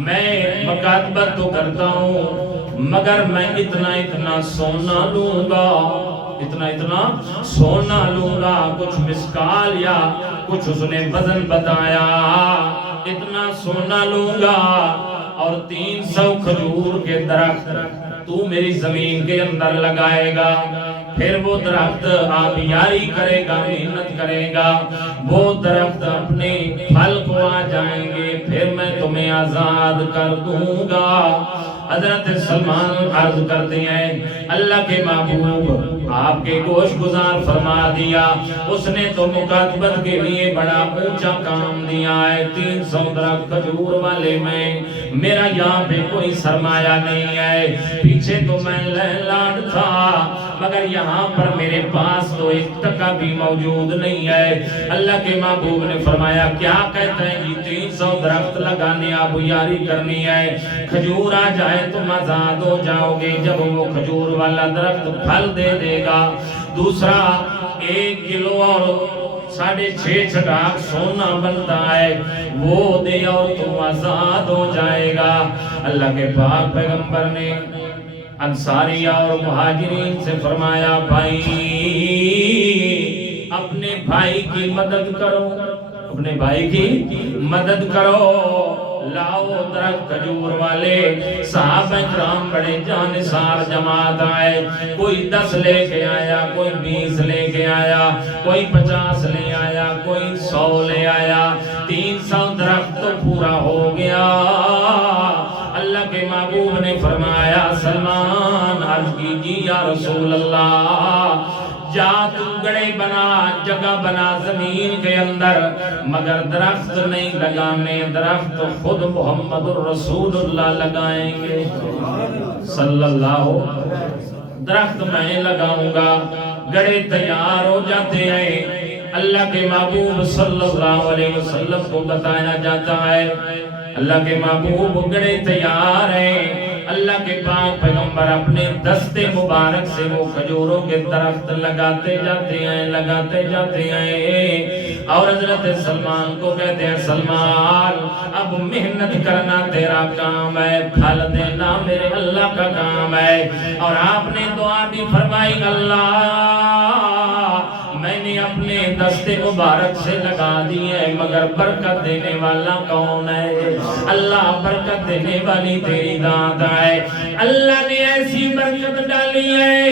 میں مکاتبت تو کرتا ہوں مگر میں اتنا سونا لوں گا، اتنا سونا لوں گا، کچھ مسکال یا کچھ اس نے وزن بتایا، اتنا سونا لوں گا اور 300 کھجور کے درخت تو میری زمین کے اندر لگائے گا، پھر وہ درخت آبیاری کرے گا، محنت کرے گا، وہ درخت اپنے پھل کو آ جائیں گے، پھر میں تمہیں آزاد کر دوں گا۔ حضرت سلمان عرض کرتے ہیں اللہ کے محبوب آپ کے گوش گزار فرما دیا، اس نے تو مکاتبت کے لیے بڑا اونچا کام دیا ہے، 300 درخت کھجور والے میں، میرا یہاں پہ کوئی سرمایہ نہیں ہے، پیچھے تو میں لہلاڈ تھا مگر یہاں پر میرے پاس تو 1 ٹکا بھی موجود نہیں ہے۔ اللہ کے محبوب نے فرمایا کیا کہتے ہیں جی 300 درخت لگانے آپ یاری کرنی ہے، کھجور آ جائے تم آزاد ہو جاؤ گے۔ جب وہ کھجور والا درخت پھل دے دے گا، دوسرا 1 کلو اور 6.5 چٹاک سونا بنتا ہے وہ دے اور تم آزاد ہو جائے گا۔ اللہ کے پاک پیغمبر نے انصاریہ اور مہاجرین سے فرمایا بھائی اپنے بھائی کی مدد کرو، اپنے بھائی کی مدد کرو، لاؤ درخت کھجور والے۔ صحابہ کرام بڑے جانثار جماعت آئے، کوئی 10 لے کے آیا، کوئی 20 لے کے آیا، کوئی 50 لے آیا، کوئی 100 لے آیا، 300 درخت تو پورا ہو گیا۔ اللہ کے محبوب نے فرمایا سلمان عرض کیجیے یا رسول اللہ جا تو گڑے بنا، جگہ بنا زمین کے اندر، مگر درخت نہیں لگانے، درخت خود محمد الرسول اللہ لگائیں گے صلی اللہ۔ درخت میں لگاؤں گا، گڑے تیار ہو جاتے ہیں، اللہ کے محبوب صلی اللہ علیہ وسلم کو بتایا جاتا ہے، اللہ کے محبوب گڑے تیار ہیں، اللہ کے پاک پیغمبر اپنے دستے مبارک سے وہ کھجوروں کے درخت لگاتے جاتے ہیں اور حضرت سلمان کو کہتے ہیں سلمان اب محنت کرنا تیرا کام ہے، پھل دینا میرے اللہ کا کام ہے۔ اور آپ نے دعا بھی فرمائی اللہ میں نے اپنے دستے مبارک سے لگا دی ہے مگر برکت دینے والا کون ہے؟ اللہ برکت دینے والی تیری ذات ہے۔ اللہ نے ایسی برکت ڈالی ہے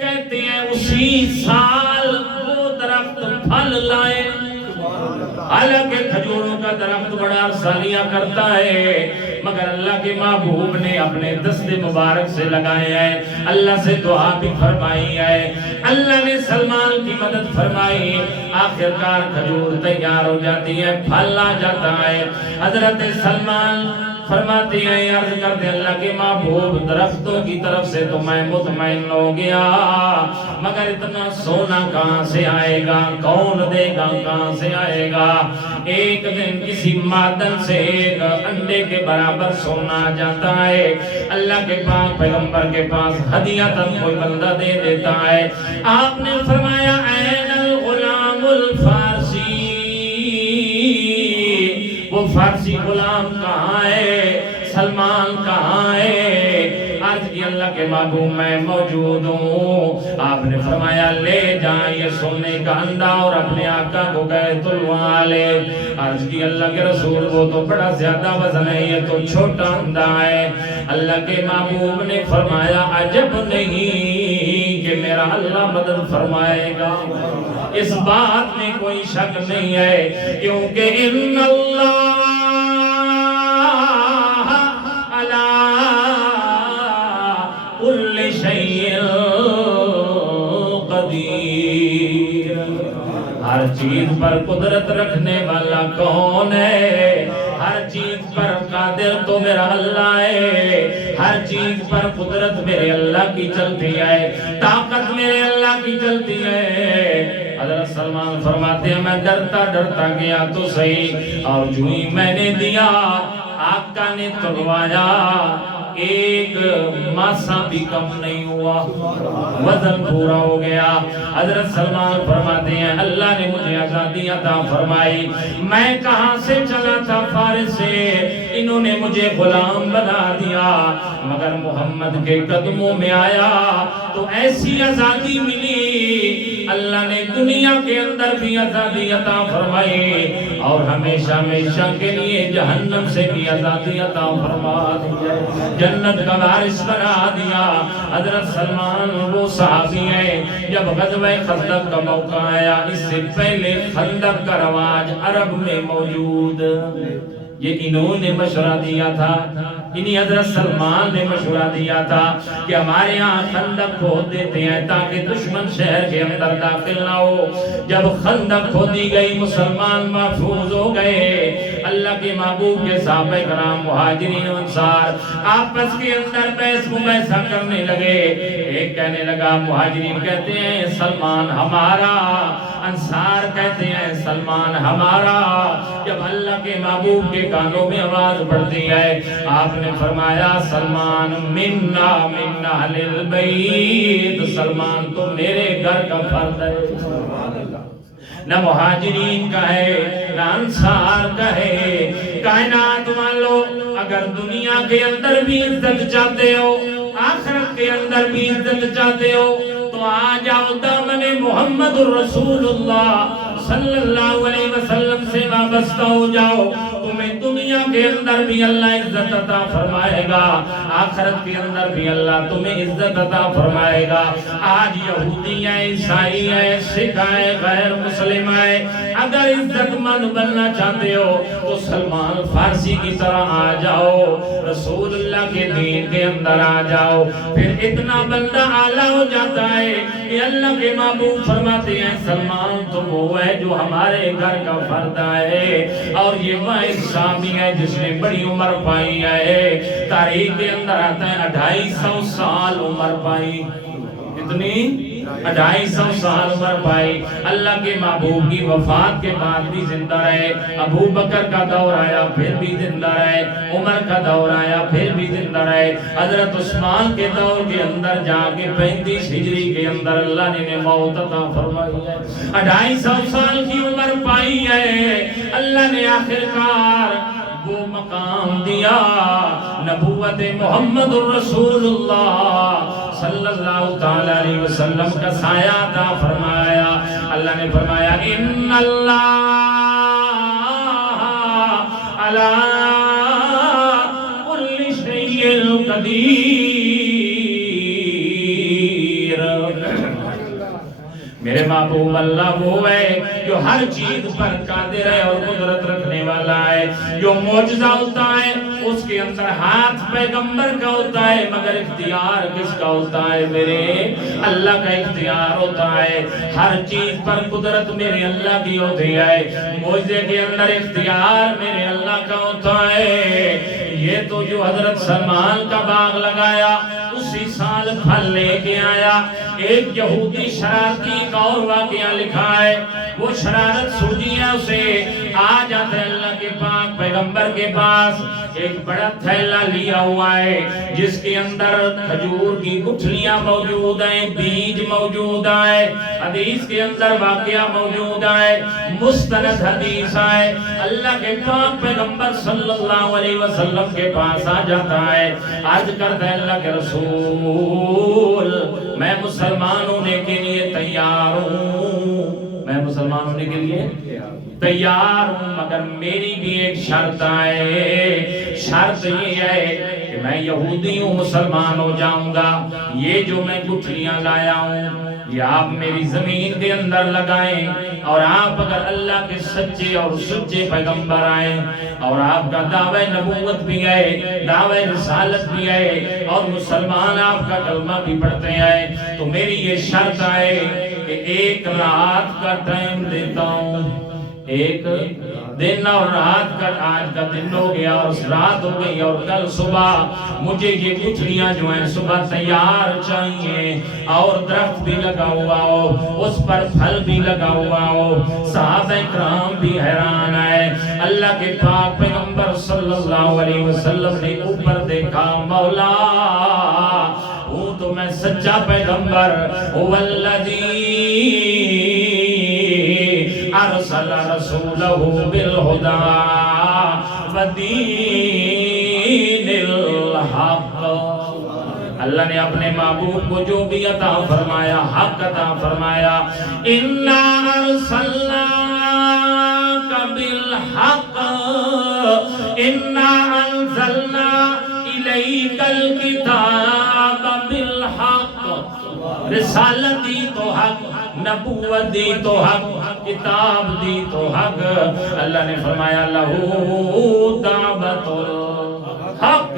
کہتے ہیں اسی سال وہ درخت پھل لائے، حالانکہ کھجوروں کا درخت بڑا سالیاں کرتا ہے مگر اللہ کے محبوب نے اپنے دستے مبارک سے لگائے ہیں، اللہ سے دعا بھی فرمائی ہے، اللہ نے سلمان کی مدد فرمائی، آخرکار کھجور تیار ہو جاتی ہے، پھل آ جاتا ہے۔ حضرت سلمان فرماتے ہیں عرض کرتے اللہ کے محبوب درختوں کی طرف سے تو میں مطمئن ہو گیا مگر اتنا سونا کہاں سے آئے گا، کون دے گا، کہاں سے آئے گا؟ ایک دن کسی معدن سے ایک انڈے کے برابر سونا آ جاتا ہے، اللہ کے پاک پیغمبر کے پاس ہدیۃً کوئی بندہ دے دیتا ہے۔ آپ نے فرمایا این الغلام الفارسی، وہ فارسی غلام کہاں ہے؟ سلمان کہاں ہے؟ عرض کی اللہ کے محبوب میں موجود ہوں۔ آپ نے فرمایا لے جائیں یہ سونے کا انڈا اور اپنے آقا کو بیت اللہ لے۔ عرض کی اللہ کے رسول وہ تو بڑا زیادہ وزن ہے، یہ تو چھوٹا انڈا ہے۔ اللہ کے محبوب نے فرمایا عجب نہیں کہ میرا اللہ مدد فرمائے گا، اس بات میں کوئی شک نہیں ہے کیونکہ ان اللہ کل شیء قدیر، ہر چیز پر قدرت رکھنے والا کون ہے؟ ہر چیز پر قادر تو میرا اللہ ہے، ہر چیز پر قدرت میرے اللہ کی چلتی ہے، طاقت میرے اللہ کی چلتی ہے۔ حضرت سلمان فرماتے ہیں میں ڈرتا ڈرتا گیا تو صحیح اور جو ہی میں نے دیا آقا نے تلوایا، ایک ماسا بھی کم نہیں ہوا، وزن پورا ہو گیا۔ حضرت سلمان فرماتے ہیں اللہ نے مجھے آزادی عطا فرمائی، میں کہاں سے چلا تھا فارس سے، انہوں نے مجھے غلام بنا دیا مگر محمد کے قدموں میں آیا تو ایسی آزادی ملی، اللہ نے دنیا کے اندر بھی آزادی عطا فرمائی اور ہمیشہ ہمیشہ کے لیے جہنم سے بھی آزادی عطا فرما دی، جنت کا وارث بنا دیا۔ حضرت سلمان وہ صحابی ہیں جب غزوہ خندق کا موقع آیا، اس سے پہلے خندق کا رواج عرب میں موجود، یہ انہوں نے مشورہ دیا تھا، انہی حضرت سلمان نے مشورہ دیا تھا کہ ہمارے یہاں خندق کھود دیتے ہیں تاکہ دشمن شہر کے اندر داخل نہ ہو۔ جب خندق کھودی گئی مسلمان محفوظ ہو گئے، اللہ کے محبوب کے صحابہ کرام مہاجرین و انصار آپس کے اندر بحث مباحثہ کرنے لگے، ایک کہنے لگا مہاجرین کہتے ہیں سلمان ہمارا، انصار کہتے ہیں سلمان ہمارا۔ جب اللہ کے محبوب کے کانوں میں آواز پڑتی ہے آپ نے فرمایا سلمان منا من اہل البیت، سلمان تو میرے گھر کا فرد ہے، نہ مہاجرین کا ہے نہ انصار کا ہے۔ کائنات والو اگر دنیا کے اندر بھی عزت چاہتے ہو، آخرت کے اندر بھی عزت چاہتے ہو تو آ جاؤ دامن محمد الرسول اللہ صلی اللہ علیہ وسلم سے وابستہ ہو جاؤ، تمہیں دنیا کے اندر بھی اللہ عزت عطا فرمائے گا، آخرت کے اندر بھی اللہ تمہیں عزت عطا فرمائے گا۔ آج یہودی ہیں، عیسائی ہیں، سکھ ہیں، غیر مسلم ہیں، اگر عزت مند بننا چاہتے ہو تو سلمان فارسی کی طرح آ جاؤ، رسول اللہ کے دین کے اندر آ جاؤ، پھر اتنا بندہ اعلیٰ ہو جاتا ہے کہ اللہ کے محبوب فرماتے ہیں سلمان تو وہ ہے جو ہمارے گھر کا فرد ہے، اور یہ وہ شامی ہے جس نے بڑی عمر پائی ہے، تاریخ کے اندر آتا ہے 250 سال عمر پائی، کتنی 250 سال عمر پائی. اللہ کے محبوب کی وفات کے بعد بھی زندہ رہے. ابو بکر کا دور آیا پھر بھی زندہ رہے. عمر کا دور آیا پھر بھی زندہ رہے. حضرت عثمان کے دور کے اندر جا کے 35 ہجری کے اندر اللہ نے موت عطا فرمائی ہے. 250 سال کی عمر پائی ہے. اللہ نے آخرکار وہ مقام دیا، نبوت محمد الرسول اللہ صلی اللہ تعالی علیہ وسلم کا سایہ عطا فرمایا. اللہ نے فرمایا ان اللہ علی کل شیء قدیر. میرے محبوب اللہ وہ ہے جو ہر چیز پر قادر ہے اور قدرت رکھنے والا ہے. جو معجزہ ہوتا ہے اس کے اندر ہاتھ پیغمبر کا ہوتا ہے، مگر اختیار کس کا ہوتا ہے؟ میرے اللہ کا اختیار ہوتا ہے. ہر چیز پر قدرت میرے اللہ کی ہوتی ہے، معجزے کے اندر اختیار میرے اللہ کا ہوتا ہے. یہ تو جو حضرت سلمان کا باغ لگایا اسی سال پھل لے کے آیا. ایک یہودی شرارتی ایک اور واقعہ لکھا ہے. وہ شرارت سوچی ہے اسے، آ جاتا ہے اللہ کے پاک پیغمبر کے پاس. ایک بڑا تھیلا لیا ہوا ہے جس کے اندر کھجور کی گٹھلیاں موجود ہیں، بیج موجود ہے. حدیث کے اندر واقعہ موجود ہے، مستند حدیث ہے. اللہ کے پاک پیغمبر صلی اللہ علیہ وسلم کے پاس آ جاتا ہے، عرض کرتا ہے اللہ کے رسول میں مسلمان ہونے کے لیے تیار ہوں، میں مسلمان ہونے کے لیے تیار ہوں، مگر میری بھی ایک شرط ہے. شرط یہ ہے کہ میں یہودی ہوں، مسلمان ہو جاؤں گا. یہ جو میں گٹھلیاں لایا ہوں یہ آپ میری زمین کے اندر لگائیں، اور آپ اگر اللہ کے سچے اور سچے پیغمبر آئیں اور آپ کا دعوی نبوت بھی ہے، دعوی رسالت بھی ہے، اور مسلمان آپ کا کلمہ بھی پڑھتے ہیں، تو میری یہ شرط ہے کہ ایک رات کا ٹائم دیتا ہوں. ایک دن اور رات کا، آج کا دن ہو گیا اور رات ہو گئی، اور کل صبح مجھے یہ گٹھلیاں جو ہیں صبح تیار چاہیے، اور درخت بھی لگا ہوا ہو، اس پر پھل بھی لگا ہوا ہو. صحابہ کرام بھی حیران ہے. اللہ کے پاک پیغمبر صلی اللہ علیہ وسلم نے اوپر دیکھا، مولا ہوں تو میں سچا پیغمبر، والذی ارسل رسولہ بالہدی ودین الحق. اللہ نے اپنے محبوب کو جو بھی عطا فرمایا، حق عطا فرمایا. انا ارسلناک بالحق انا انزلنا الیک الکتاب بالحق. رسالت دی تو حق، نبوت دی تو حق، کتاب دی تو حق. اللہ نے فرمایا لہو دعوت الحق.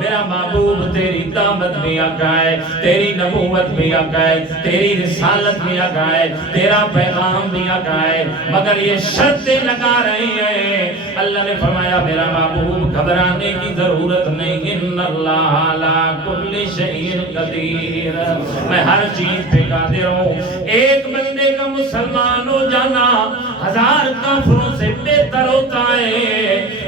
میرا محبوب تیری دعوت بھی حق ہے، تیری نبوت بھی حق ہے، تیری رسالت بھی حق ہے، تیرا پیغام بھی حق ہے، مگر یہ شرطیں لگا رہی ہیں. اللہ نے فرمایا میرا محبوب گھبرانے کی ضرورت نہیں، ان اللہ علی کل شیء قدیر. میں ہر چیز پہ قادر ہوں. ایک بندے کا مسلمان ہو جانا 1000 کافروں سے بہتر ہوتا ہے.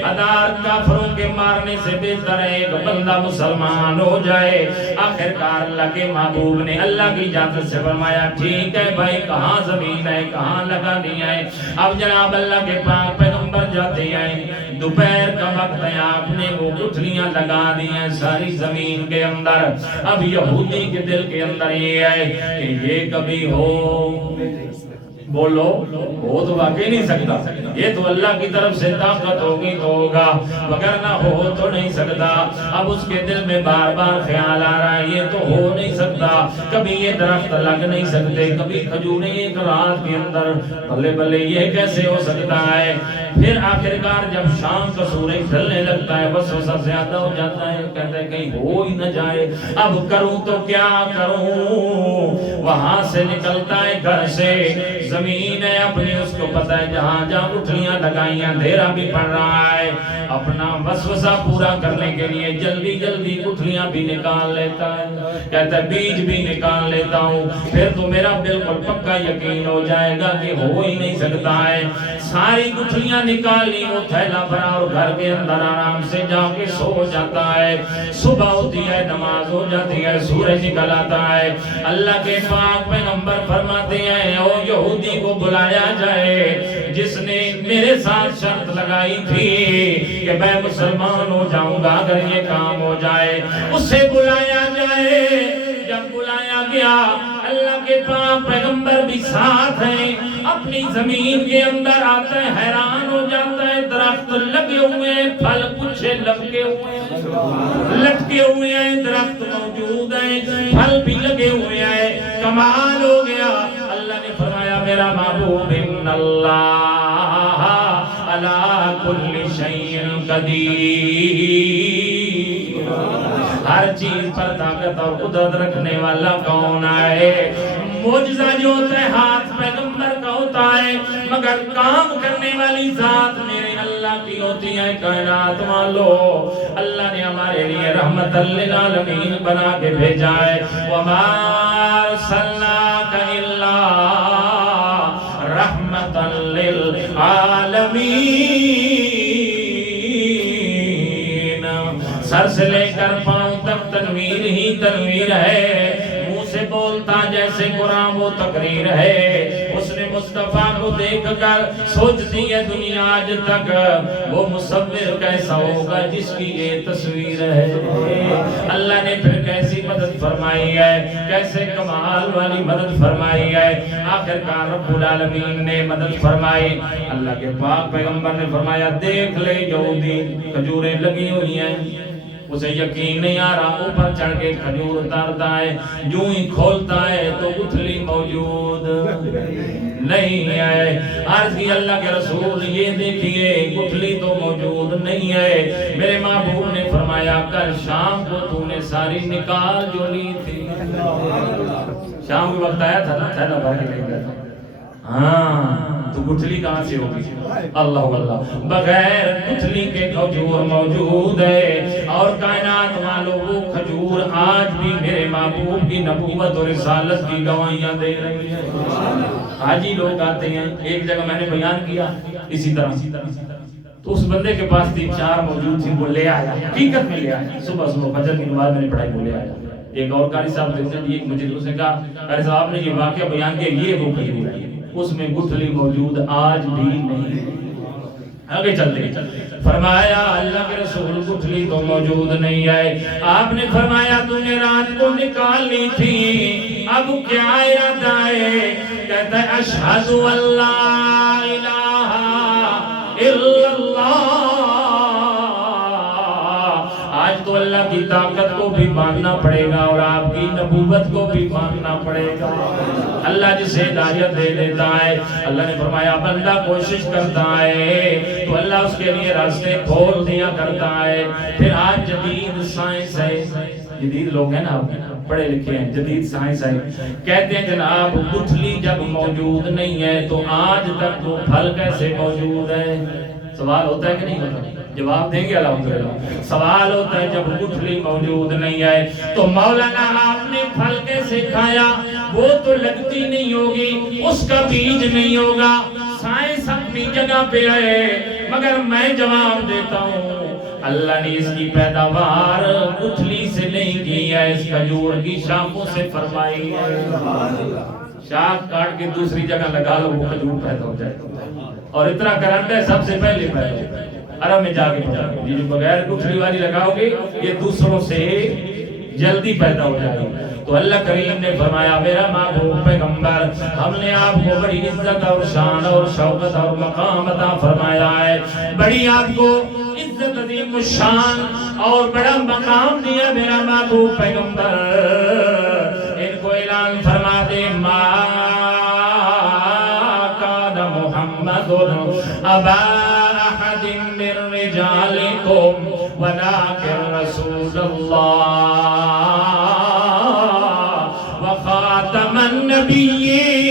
1000 کافروں کے مارنے سے بہتر ہے ایک بندہ مسلمان ہو جائے. آخرکار اللہ کے محبوب نے اللہ کی اجازت سے فرمایا ٹھیک ہے بھائی، کہاں زمین ہے، کہاں لگانی ہے. اب جناب اللہ کے پاک پیغمبر جاتے ہیں، دوپہر کا وقت ہے، آپ نے وہ گٹھلیاں لگا دی ہیں ساری زمین کے اندر. اب یہودی کے دل کے اندر یہ ہے کہ یہ کبھی ہو، بولو ہو تو واقعی نہیں سکتا. یہ تو اللہ کی طرف سے طاقت ہوگی تو ہوگا، مگر نہ ہو تو نہیں سکتا. اب اس کے دل میں بار بار خیال آ رہا ہے یہ تو ہو نہیں سکتا، کبھی یہ درخت لگ نہیں سکتے، کبھی کھجوریں ایک رات کے اندر، بلے بلے یہ کیسے ہو سکتا ہے. پھر آخرکار جب شام کا سورج ڈھلنے لگتا ہے وسوسہ زیادہ ہو جاتا ہے، کہتا ہے کہیں ہو ہی نہ جائے، اب کروں تو کیا کروں. وہاں سے نکلتا ہے گھر سے، زمین ہے اپنی اس کو پتہ ہے جہاں جہاں گٹھلیاں لگائیں اندھیرا بھی پڑ رہا ہے، اپنا وسوسہ پورا کرنے کے لیے جلدی جلدی گٹھلیاں بھی نکال لیتا ہے، کہتا ہے بیج بھی نکال لیتا ہوں، پھر تو میرا بالکل پکا یقین ہو جائے گا کہ ہو ہی نہیں سکتا ہے۔ ساری گٹھلیاں نکال لی، وہ تھیلا بھرا اور گھر کے اندر آرام سے جا کے سو جاتا ہے۔ صبح ہوتی ہے، نماز ہو جاتی ہے، سورج نکل آتا ہے، اللہ کے پاک پیغمبر فرماتے ہیں او یہودی کو بلایا جائے جس نے میرے ساتھ شرط لگائی تھی کہ میں مسلمان ہو جاؤں گا اگر یہ کام ہو جائے، اسے بلایا جائے۔ جب بلایا گیا، اللہ کے پاک پیغمبر بھی ساتھ ہیں، اپنی زمین کے اندر آتا ہے، حیران ہو جاتا ہے، درخت لگے ہوئے ہیں، پھل کچھ لٹکے ہوئے ہیں، لٹکے ہوئے ہیں، درخت موجود ہیں، پھل بھی لگے ہوئے ہیں، کمال ہو گیا۔ اللہ نے فرمایا میرا محبوب ان اللہ علی کل شیء قدیر، ہر چیز پر طاقت اور قدرت رکھنے والا کون ہے؟ معجزہ جو ہوتا ہے ہاتھ پیغمبر کا ہوتا ہے، مگر کام کرنے والی ذات میرے اللہ کی ہوتی ہے۔ کائنات والو، اللہ نے ہمارے لیے رحمت للعالمین بنا کے بھیجا ہے۔ وما ارسلناک الا رحمت للعالمین، سر سے لے کر پاؤں تک تنویر ہی تنویر ہے، منہ سے بولتا جیسے قرآن وہ تقریر ہے۔ اس نے مصطفیٰ کو دیکھ کر سوچتی ہے دنیا آج تک وہ مصور کیسا ہوگا جس کی یہ تصویر ہے۔ اللہ نے پھر کیسی مدد فرمائی ہے، کیسے کمال والی مدد فرمائی ہے، آخر کار رب العالمین نے مدد فرمائی۔ اللہ کے پاک پیغمبر نے فرمایا دیکھ لے یہودی کھجوریں لگی ہوئی ہیں، اسے یقین نہیں آ رہا، اوپر چڑھ کے کھجور اتارتا ہے، یوں ہی کھولتا ہے تو گٹھلی موجود نہیں ہے۔ عرض کی اللہ کے رسول یہ دیکھیے گٹھلی تو موجود نہیں ہے۔ میرے محبوب نے فرمایا کل شام کو تو نے ساری نکال جو لی تھی، شام کے وقت آیا تھا نا تھیلا بھر کے لے گیا، ہاں تو گٹھلی کہاں سے ہوگی؟ اللہ اللہ، بغیر گٹھلی کے کھجور موجود ہے۔ اور کائنات والوں وہ کھجور آج بھی میرے محبوب کی نبوت اور رسالت کی گواہیاں دے رہی ہیں۔ حاجی لوگ آتے ہیں، ایک جگہ میں نے بیان کیا اسی طرح، تو اس بندے کے پاس 3-4 موجود تھی، وہ لے آیا، حقیقت میں لے آیا، صبح فجر کی نماز میں نے پڑھائی وہ لے آیا۔ ایک اور قاری صاحب دیکھتے ہیں، ایک مجھے اس نے کہا قاری صاحب نے یہ واقعہ بیان کیا، یہ وہ کھجور ہے، اس میں گٹھلی موجود آج بھی نہیں۔ آگے چلتے ہیں، فرمایا اللہ کے رسول گٹھلی تو موجود نہیں ہے۔ آپ نے فرمایا تو نے رات کو نکال لی تھی، اب کیا ارادہ ہے؟ کہتا ہے اشہد ان لا الہ الا اللہ، آج تو اللہ کی طاقت کو بھی ماننا پڑے گا اور آپ کی نبوت کو بھی ماننا پڑے گا۔ اللہ جسے ہدایت دے دیتا ہے، اللہ نے فرمایا بندہ کوشش کرتا ہے تو اللہ اس کے لیے راستے کھول دیا کرتا ہے۔ پھر آج جدید سائنس ہے، جدید لوگ ہیں نا پڑھے لکھے ہیں، جدید سائنس ہے، کہتے ہیں جناب گٹھلی جب موجود نہیں ہے تو آج تک وہ پھل کیسے موجود ہے؟ سوال ہوتا ہے کہ نہیں ہوتا؟ جواب دیں گے الحمدللہ۔ سوال ہوتا ہے جب گٹھلی موجود نہیں ہے تو مولانا آپ نے پھل کیسے کھایا؟ وہ تو لگتی نہیں ہوگی، اس کا بیج نہیں ہوگا۔ سائنس اپنی جگہ پہ ہے، مگر میں جواب دیتا ہوں اللہ نے اس کی پیداوار گٹھلی سے نہیں کی ہے، اس کھجور کی شاخوں سے فرمائی ہے۔ شاخ کاٹ کے دوسری جگہ لگا لو وہ کھجور پیدا ہو جائے، اور اتنا کرنٹ ہے سب سے پہلے پیدا ہو جائے۔ عرب میں جا کے پتا یہ جو بغیر گٹھلی والی لگاؤ گے یہ دوسروں سے جلدی پیدا ہو جائے گی۔ تو اللہ کریم نے فرمایا میرا محبوب پیغمبر ہم نے آپ کو بڑی عزت اور شان اور شوکت اور مقام عطا فرمایا ہے، بڑی آپ کو عزت عظیم شان اور بڑا مقام دیا میرا محبوب پیغمبر۔ ان کو اعلان فرما دے ما کان محمد ابا احد من رجالکم ولکن رسول اللہ وخاتم النبیین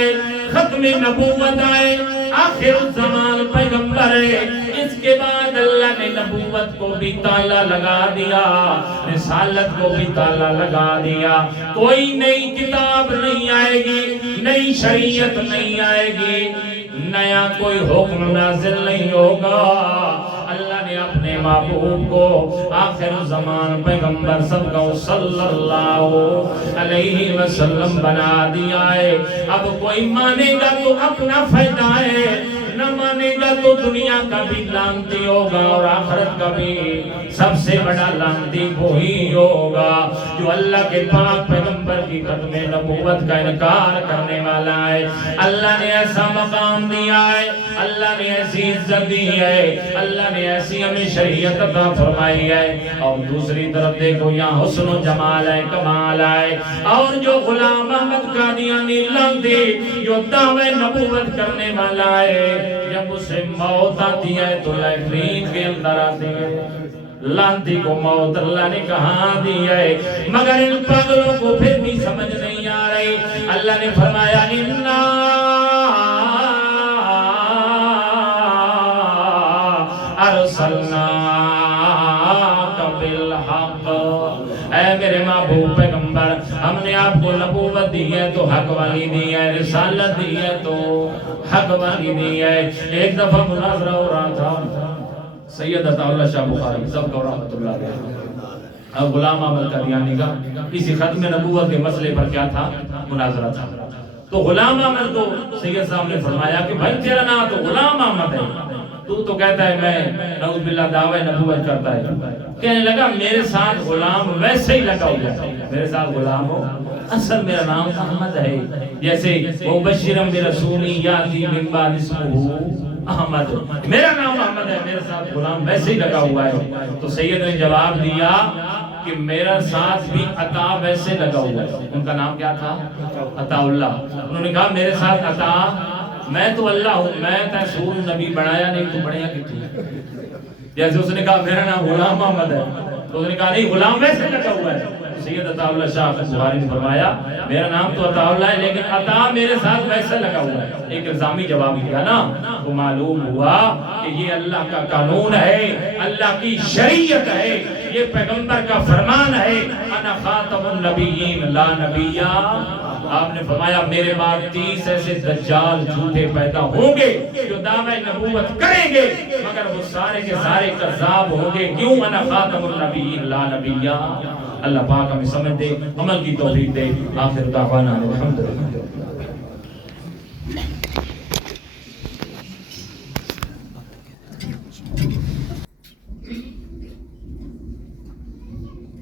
آئے، ختم نبوت آئے، آخر الزمان پیغمبر ہے، اس کے بعد اللہ نے نبوت کو بھی تالا لگا دیا، رسالت کو بھی تالا لگا دیا، کوئی نئی کتاب نہیں آئے گی، نئی شریعت نہیں آئے گی، نیا کوئی حکم نازل نہیں ہوگا۔ اللہ نے اپنے محبوب کو آخر زمان پیغمبر سب کو صلی اللہ علیہ وسلم بنا دیا ہے۔ اب کوئی مانے گا تو اپنا فائدہ ہے، نہ مانے گا تو دنیا کا بھی لعنتی ہوگا اور آخرت کا بھی سب سے بڑا لعنتی وہی ہوگا جو اللہ کے پاک پیغمبر کی ختم نبوت کا انکار کرنے والا ہے۔ اللہ نے ایسا مقام دیا ہے، اللہ نے ایسی عزت دی ہے، اللہ نے ایسی ہمیں شریعت عطا فرمائی ہے، اور دوسری طرف دیکھو یہاں حسن و جمال ہے، کمال ہے، اور جو غلام احمد قادیانی لعنتی جو دعوی نبوت کرنے والا ہے، جب اسے موت آتی ہے تو لیٹرین کے اندر آتی ہے۔ لعنتی کو موت اللہ نے کہاں دی ہے، مگر ان پاگلوں کو پھر بھی سمجھ نہیں آ رہی۔ اللہ نے فرمایا اِنَّا أَرْسَلْنَاكَ بِالْحَقِّ، اے میرے محبوب پیغمبر، ہم نے آپ کو نبوت دی ہے تو حق والی دی ہے، رسالت دی ہے تو حق والی دی ہے۔ ایک دفعہ مناظرہ ہو رہا تھا سید عطا اللہ شاہ بخاری سب کو رحمت اللہ علیہ، غلام احمد قادیانی کا اسی ختم نبوت کے مسئلے پر کیا تھا، مناظرہ تھا۔ تو غلام احمد کو سید صاحب نے فرمایا کہ بھائی تیرا نام تو غلام احمد ہے، تو کہتا ہے میں نعوذ باللہ دعوی نبوت کرتا ہے۔ کہنے لگا میرے ساتھ غلام ویسے ہی لگا ہوا ہے، میرے ساتھ غلام ہو، اصل میرا نام احمد ہے، جیسے مبشرم برسولی یاتی من بعد اسمہ احمد، میرا نام احمد ہے، میرے ساتھ غلام ویسے ہی لگا ہوا ہے۔ تو سید نے جواب دیا کہ میرا ساتھ بھی عطا ویسے لگا ہوا ہے۔ ان کا نام کیا تھا؟ عطا اللہ۔ انہوں نے کہا میرے ساتھ عطا، میں تو اللہ ہوں، میں رسول نبی بنایا نہیں تو بڑھیا کتنی۔ جیسے اس نے کہا میرا نام غلام احمد ہے، تو اس نے کہا نہیں غلام ویسے لگا ہوا ہے۔ سید عطا اللہ شاہ بخاری نے فرمایا میرا نام تو عطا اللہ ہے لیکن عطا میرے ساتھ ویسے لگا ہوا ہے۔ ایک الزامی جواب دیا نا، تو معلوم ہوا کہ یہ اللہ کا قانون ہے، اللہ کی شریعت ہے، یہ پیغمبر کا فرمان ہے، انا خاتم النبیین لا نبیہ۔ آپ نے فرمایا میرے بعد 30 ایسے دجال جھوٹے پیدا ہوں گے جو دعوی نبوت کریں گے مگر وہ سارے کے سارے کذاب ہوں گے۔ کیوں؟ انا خاتم النبیین لا نبیہ۔ اللہ پاک ہمیں سمجھ دے، عمل کی توفیق دے۔ آخر دعوانا الحمدللہ۔